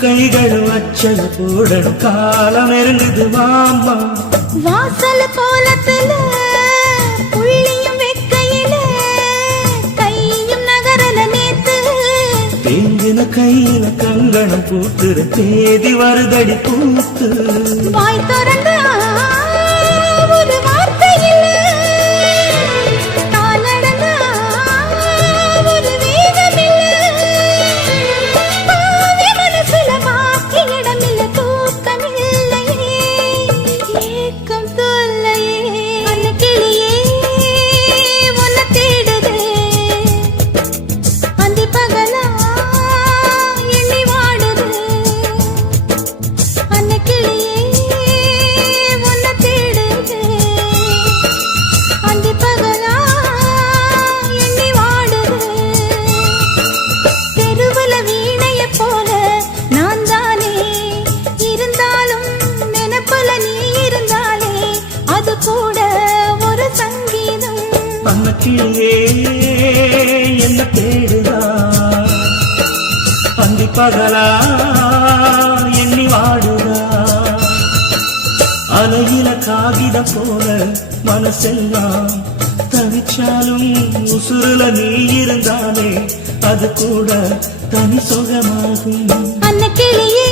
கைகள் வச்சல் போடணும் காலம் நெருங்குது மாமா வாசல் கோலத்துல புள்ளியும் வெக்கையில கையும் நகரல நேத்து தேங்கின கையில கங்கணம் பூத்துற தேதி வருதடி பூத்து வாய் திறந்தா ஒரு வார்த்தையில் கால் நடந்தா ஒரு வேகமில்ல பாவி மனசுல பாக்கி இடமில்ல தூக்கமில்லையே ஏக்கம் தொல்லையே அந்த கிளியே உன்னை தேடுது அந்த பகலா எண்ணி வாடுது அந்த கிளியே உன்னை தேடுது அந்த பகலா எண்ணி வாடுது தெருவுல வீணைய போல நான் தானே இருந்தாலும் நினைப்புல நீ இருந்தாலே அது கூட ஒரு சங்கீதம் அந்த கிளியே என்ன தேடுதா அந்தி பகலா எண்ணி வாடுதா அலையில காகிதம் போல மனசெல்லாம் தவிச்சாலும் உசுருல நீ இருந்தாலே அது கூட தனி சுகமாகும் அந்த கிளியே